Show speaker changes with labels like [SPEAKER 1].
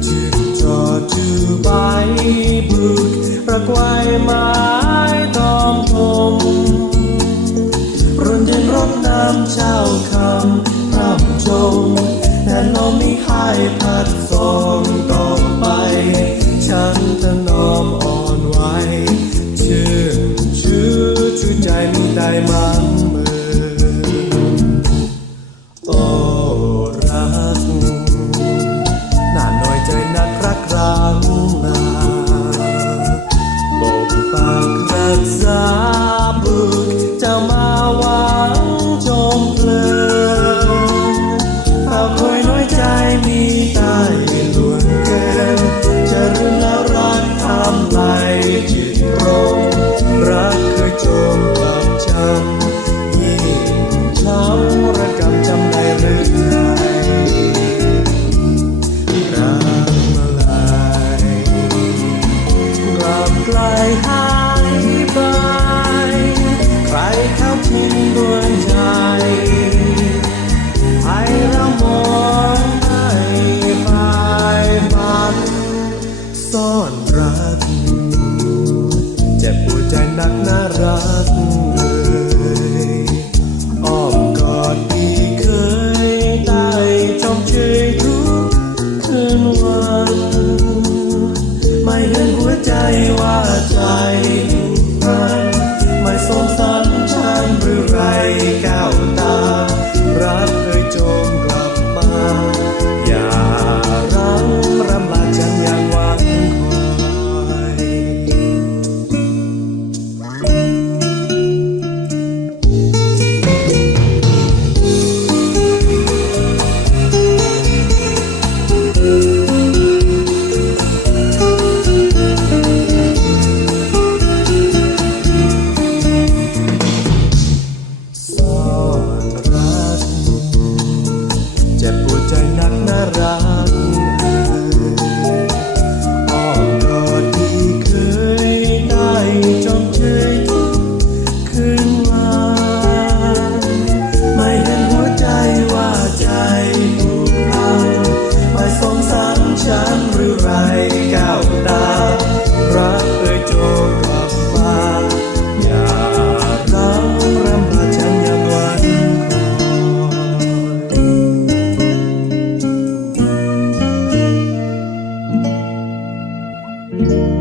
[SPEAKER 1] Tot to by brook, require my ทิ้งดวงใจให้เรามองให้ปลานซ่อนรักเจ็บปวดใจนักน่ารักเลยอ้กอดที่เคยได้จอมเชทุกคืนวันไม่เห็นหัวใจว่าใจมัน สงสารชายหรือไร thank you